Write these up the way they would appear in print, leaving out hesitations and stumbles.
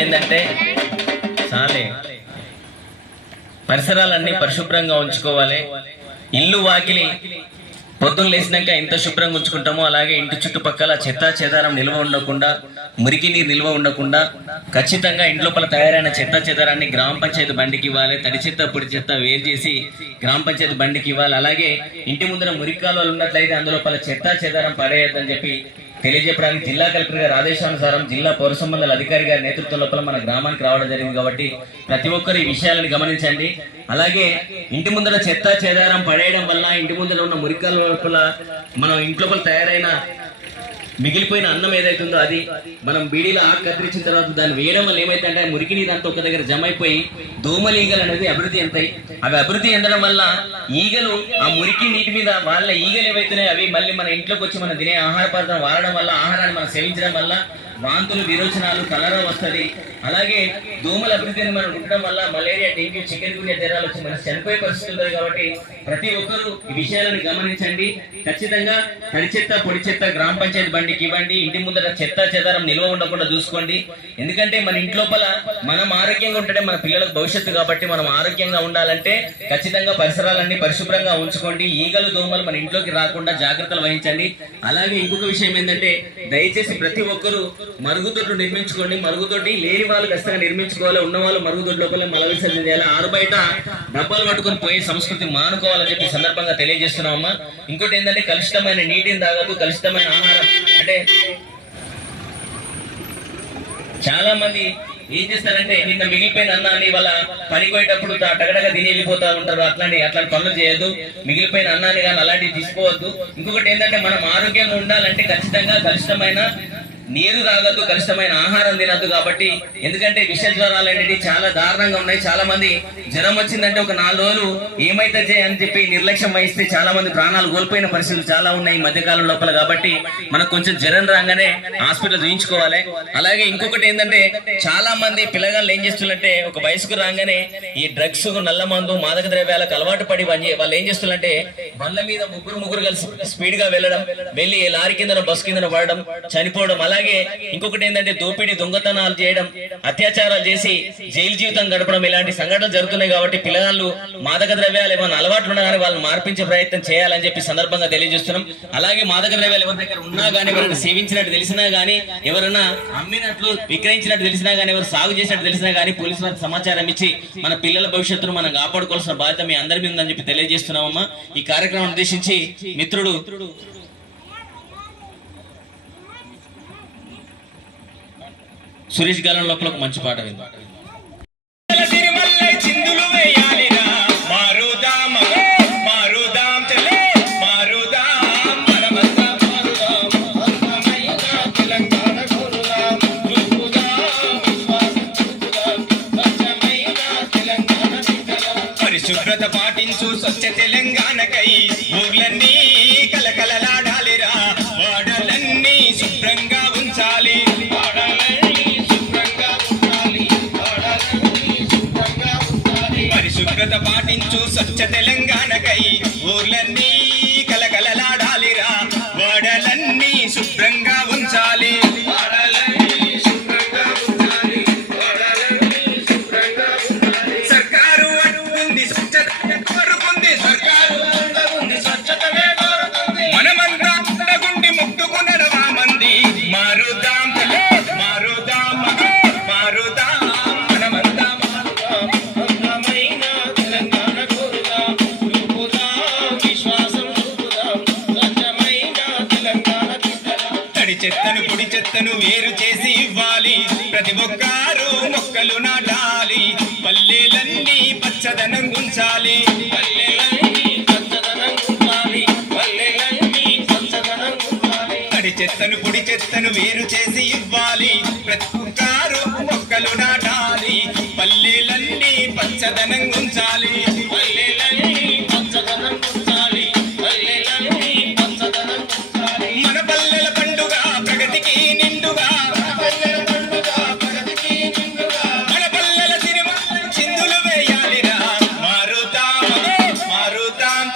ఏంటంటే చాలే పరిసరాలన్నీ పరిశుభ్రంగా ఉంచుకోవాలి. ఇల్లు వాకిలి పొద్దున్న లేచినాక ఎంత శుభ్రంగా ఉంచుకుంటామో అలాగే ఇంటి చుట్టుపక్కల చెత్త చెదారం నిల్వ ఉండకుండా, మురికి నీరు నిల్వ ఉండకుండా ఖచ్చితంగా ఇంట్లోపల తయారైన చెత్త చెదారాన్ని గ్రామ పంచాయతీ బండికి ఇవ్వాలి. తడి చెత్త పొడి చెత్త వేరు చేసి గ్రామ పంచాయతీ బండికి ఇవ్వాలి. అలాగే ఇంటి ముందర మురికి కాలువలు ఉన్నట్లయితే అందులోపల చెత్త చెదారం పడేయద్దని చెప్పి తెలియజెప్పడానికి జిల్లా కలెక్టర్ గారి ఆదేశానుసారం జిల్లా పౌర సంబంధాల అధికారి గారి నేతృత్వం లోపల మన గ్రామానికి రావడం జరిగింది. కాబట్టి ప్రతి ఒక్కరు ఈ విషయాలను గమనించండి. అలాగే ఇంటి ముందర చెత్త చెదారం పడేయడం వల్ల ఇంటి ముందర ఉన్న మురికాల లోపల మనం ఇంట్లోపల తయారైన మిగిలిపోయిన అన్నం ఏదైతుందో అది మనం బీడీలో ఆకు కత్తిరించిన తర్వాత దాన్ని వేయడం వల్ల ఏమైతే అంటే మురికి నీరు అంతా ఒక దగ్గర జమ అయిపోయి దోమలు ఈగలు అనేది అభివృద్ధి చెందాయి. అవి అభివృద్ధి చెందడం వల్ల ఈగలు ఆ మురికి నీటి మీద వాళ్ళ ఈగలు ఏవైతున్నాయో అవి మళ్ళీ మన ఇంట్లోకి వచ్చి మనం తినే ఆహార పదార్థం వాడడం వల్ల, ఆహారాన్ని మనం సేవించడం వల్ల వాంతులు, విరోచనాలు, కలరా వస్తుంది. అలాగే దోమల అభివృద్ధిని మనం ఉండడం వల్ల మలేరియా, డెంగ్యూ, చికెన్ గున్యా జ్వరాలు వచ్చి మనం చనిపోయే పరిస్థితి ఉంటుంది. కాబట్టి ప్రతి ఒక్కరూ ఈ విషయాలను గమనించండి. ఖచ్చితంగా తడి చెత్త పొడి చెత్త గ్రామ పంచాయతీ బండికి ఇవ్వండి. ఇంటి ముందర చెత్త చెదారం నిల్వ ఉండకుండా చూసుకోండి. ఎందుకంటే మన ఇంట్లోపల మనం ఆరోగ్యంగా ఉంటే మన పిల్లలకు భవిష్యత్తు. కాబట్టి మనం ఆరోగ్యంగా ఉండాలంటే ఖచ్చితంగా పరిసరాలన్నీ పరిశుభ్రంగా ఉంచుకోండి. ఈగలు దోమలు మన ఇంట్లోకి రాకుండా జాగ్రత్తలు వహించండి. అలాగే ఇంకొక విషయం ఏంటంటే దయచేసి ప్రతి ఒక్కరూ మరుగుదొడ్లు నిర్మించుకోండి. మరుగుదొడ్డి లేని వాళ్ళు ఖచ్చితంగా నిర్మించుకోవాలి. ఉన్న వాళ్ళు మరుగుదొడ్డి లోపల మల విసర్జన చేయాలి. ఆరు బయట డబ్బాలు పట్టుకొని పోయే సంస్కృతి మానుకోవాలని చెప్పి సందర్భంగా తెలియజేస్తున్నామమ్మా. ఇంకోటి ఏంటంటే కలుషితమైన నీటిని తాగదు, కలుషితమైన ఆహారం అంటే చాలా మంది ఏం చేస్తారంటే నిన్న మిగిలిపోయిన అన్నాన్ని వాళ్ళ పనికి పోయేటప్పుడు టగటగా తిని వెళ్ళిపోతా ఉంటారు. అట్లాంటి పనులు చేయొద్దు. మిగిలిపోయిన అన్నాన్ని కానీ అలాంటివి తీసుకోవద్దు. ఇంకొకటి ఏంటంటే మనం ఆరోగ్యంగా ఉండాలంటే ఖచ్చితంగా కలుషితమైన నీరు తాగద్దు, కలుషితమైన ఆహారం తినద్దు. కాబట్టి ఎందుకంటే విష జ్వరాలు అనేవి చాలా దారుణంగా ఉన్నాయి. చాలా మంది జ్వరం వచ్చిందంటే ఒక 4 రోజులు ఏమైతే అని చెప్పి నిర్లక్ష్యం వహిస్తే చాలా మంది ప్రాణాలు కోల్పోయిన పరిస్థితులు చాలా ఉన్నాయి ఈ మధ్యకాలం లోపల. కాబట్టి మనకు కొంచెం జ్వరం రాగానే హాస్పిటల్ చూయించుకోవాలి. అలాగే ఇంకొకటి ఏంటంటే చాలా మంది పిల్లగాళ్ళు ఏం చేస్తున్నారంటే ఒక వయసుకు రాగానే ఈ డ్రగ్స్, నల్ల మందు, మాదక ద్రవ్యాలకు అలవాటు పడి వాళ్ళు ఏం చేస్తున్నారంటే బండ్ల మీద ముగ్గురు కలిసి స్పీడ్ గా వెళ్ళి లారీ కింద బస్సు కింద పడడం, చనిపోవడం. అలాగే ఇంకొకటి ఏంటంటే దోపిడీ, దొంగతనాలు చేయడం, అత్యాచారాలు చేసి జైలు జీవితం గడపడం, ఇలాంటి సంఘటనలు జరుగుతున్నాయి. కాబట్టి పిల్లగాళ్ళు మాదక ద్రవ్యాలు ఏమైనా అలవాట్లు ఉన్నా కానీ వాళ్ళని మార్పించే ప్రయత్నం చేయాలని చెప్పి సందర్భంగా తెలియజేస్తున్నాం. అలాగే మాదక ద్రవ్యాలు ఎవరి దగ్గర ఉన్నా కానీ, ఎవరైనా సేవించినట్టు తెలిసినా కానీ, ఎవరైనా అమ్మినట్లు విక్రయించినట్టు తెలిసినా కానీ, ఎవరు సాగు చేసినట్టు తెలిసినా కానీ పోలీసు వారికి సమాచారం ఇచ్చి మన పిల్లల భవిష్యత్తును మనం కాపాడుకోవాల్సిన బాధ్యత మీ అందరి మీద ఉందని చెప్పి తెలియజేస్తున్నామమ్మా. ఈ కార్యక్రమం ఉద్దేశించి మిత్రుడు సురేష్ గాలం లోపల ఒక మంచి పాట వింది. పరిశుభ్రత పాటించు స్వచ్ఛ తెలంగాణకై ఊర్లన్నీ కలకలలాడాలిరా. వాడలన్నీ శుభ్రంగా ఉంచాలి. పరిశుభ్రత పాటించు స్వచ్ఛ తెలంగాణకై ఊర్లన్నీ కలకలలాడాలిరా. వాడలన్నీ శుభ్రంగా ఉంచాలి. సర్కారు అడుగుంది స్వచ్ఛత కోరుకుంది. మనమంతా ఉండగుండి ముట్టుకు నడవామంది. మారుదాం మారుదాం మారుదాం మనమంతా చెత్తను పొడి చెత్తను వేరు చేసి ఇవ్వాలి. ప్రతి ఒక్కరు మొక్కలు నాటాలి. పల్లెలన్నీ పచ్చదనం గుంచాలి. తడి చెత్తను పొడి చెత్తను వేరు చేసి ఇవ్వాలి. ప్రతి ఒక్కరు మొక్కలు నాటాలి. పల్లెలన్నీ పచ్చదనం గుంచాలి. మన పల్లెల పండుగ ప్రగతికి నిండుగా, మన పల్లెల సిరిమల్ల చిందులు వేయాలిరా. మారుదాం మారుదాం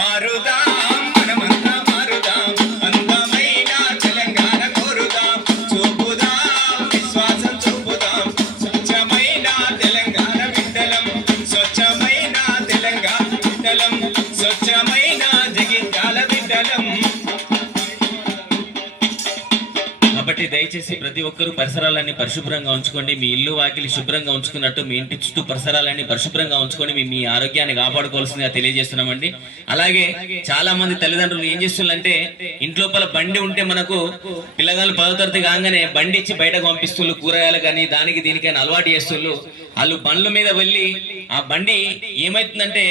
మారుదాం మనమంతా మారుదాం. అందమైన తెలంగాణ కోరుదాం. చూపుదాం విశ్వాసం చూపుదాం. దయచేసి ప్రతి ఒక్కరూ పరిసరాలన్నీ పరిశుభ్రంగా ఉంచుకోండి. మీ ఇల్లు వాకిలి శుభ్రంగా ఉంచుకున్నట్టు మీ ఇంటి చుట్టూ పరిసరాలన్నీ పరిశుభ్రంగా ఉంచుకొని మీ ఆరోగ్యాన్ని కాపాడుకోవాల్సిందిగా తెలియజేస్తున్నామండి. అలాగే చాలా మంది తల్లిదండ్రులు ఏం చేస్తున్నారంటే ఇంట్లోపల బండి ఉంటే మనకు పిల్లగాళ్ళు 10వ తరగతి కాగానే బండి ఇచ్చి బయటకు పంపిస్తున్నారు. కూరగాయలు కానీ దానికి దీనికైనా అలవాటు చేస్తున్నారు. వాళ్ళు బండ్ల మీద వెళ్ళి ఆ బండి ఏమైతుందంటే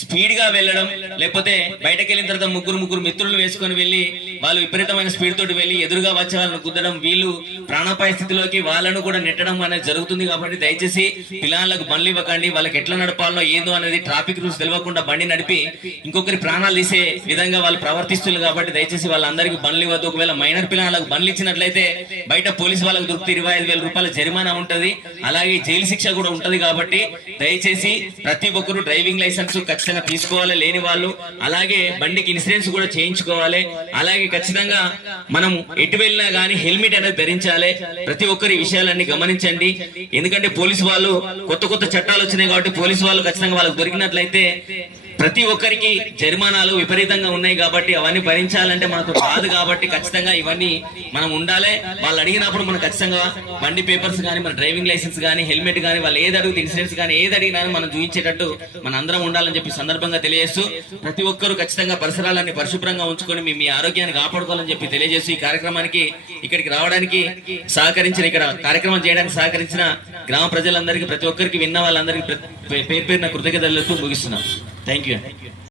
స్పీడ్ గా వెళ్ళడం, లేకపోతే బయటకు వెళ్ళిన తర్వాత ముగ్గురు మిత్రులు వేసుకొని వెళ్ళి వాళ్ళు విపరీతమైన స్పీడ్ తోటి వెళ్ళి ఎదురుగా వచ్చే వాళ్ళని గుద్దడం, వీళ్ళు ప్రాణాపాయ స్థితిలోకి వాళ్ళను కూడా నెట్టడం అనేది జరుగుతుంది. కాబట్టి దయచేసి పిల్లలకు బండ్లు ఇవ్వకండి. వాళ్ళకి ఎట్లా నడపాలో ఏదో అనేది ట్రాఫిక్ రూల్స్ తెలియకుండా బండి నడిపి ఇంకొకరి ప్రాణాలు తీసే విధంగా వాళ్ళు ప్రవర్తిస్తున్నారు. కాబట్టి దయచేసి వాళ్ళందరికీ బండ్లు ఇవ్వద్దు. ఒకవేళ మైనర్ పిల్లలకు బండ్లు ఇచ్చినట్లయితే బయట పోలీసు వాళ్ళకు దొరికితే 25,000 రూపాయల జరిమానా ఉంటది, అలాగే జైలు శిక్ష కూడా ఉంటది. కాబట్టి దయచేసి ప్రతి ఒక్కరు డ్రైవింగ్ లైసెన్స్ ఖచ్చితంగా తీసుకోవాలి లేని వాళ్ళు, అలాగే బండికి ఇన్సూరెన్స్ కూడా చేయించుకోవాలి. అలాగే ఖచ్చితంగా మనం ఎటు వెళ్ళినా గానీ హెల్మెట్ అనేది ధరించాలి. ప్రతి ఒక్కరి విషయాలన్నీ గమనించండి. ఎందుకంటే పోలీసు వాళ్ళు కొత్త చట్టాలు వచ్చినాయి కాబట్టి పోలీసు వాళ్ళు ఖచ్చితంగా వాళ్ళకి దొరికినట్లయితే ప్రతి ఒక్కరికి జరిమానాలు విపరీతంగా ఉన్నాయి. కాబట్టి అవన్నీ భరించాలంటే మనకు కాదు. కాబట్టి ఖచ్చితంగా ఇవన్నీ మనం ఉండాలి. వాళ్ళు అడిగినప్పుడు మనం ఖచ్చితంగా బండి పేపర్స్ కానీ, మన డ్రైవింగ్ లైసెన్స్ కానీ, హెల్మెట్ కానీ, వాళ్ళు ఏది అడుగుతుంది ఇన్సూరెన్స్ కానీ ఏది అడిగినా మనం చూపించేటట్టు మన అందరం ఉండాలని చెప్పి సందర్భంగా తెలియజేస్తూ ప్రతి ఒక్కరూ ఖచ్చితంగా పరిసరాలన్నీ పరిశుభ్రంగా ఉంచుకొని మీ ఆరోగ్యాన్ని కాపాడుకోవాలని చెప్పి తెలియజేస్తూ ఈ కార్యక్రమానికి ఇక్కడికి రావడానికి సహకరించిన, ఇక్కడ కార్యక్రమం చేయడానికి సహకరించిన గ్రామ ప్రజలందరికీ, ప్రతి ఒక్కరికి విన్న వాళ్ళందరికీ పేరు పేరున కృతజ్ఞతలు ముగిస్తున్నాం. Thank you.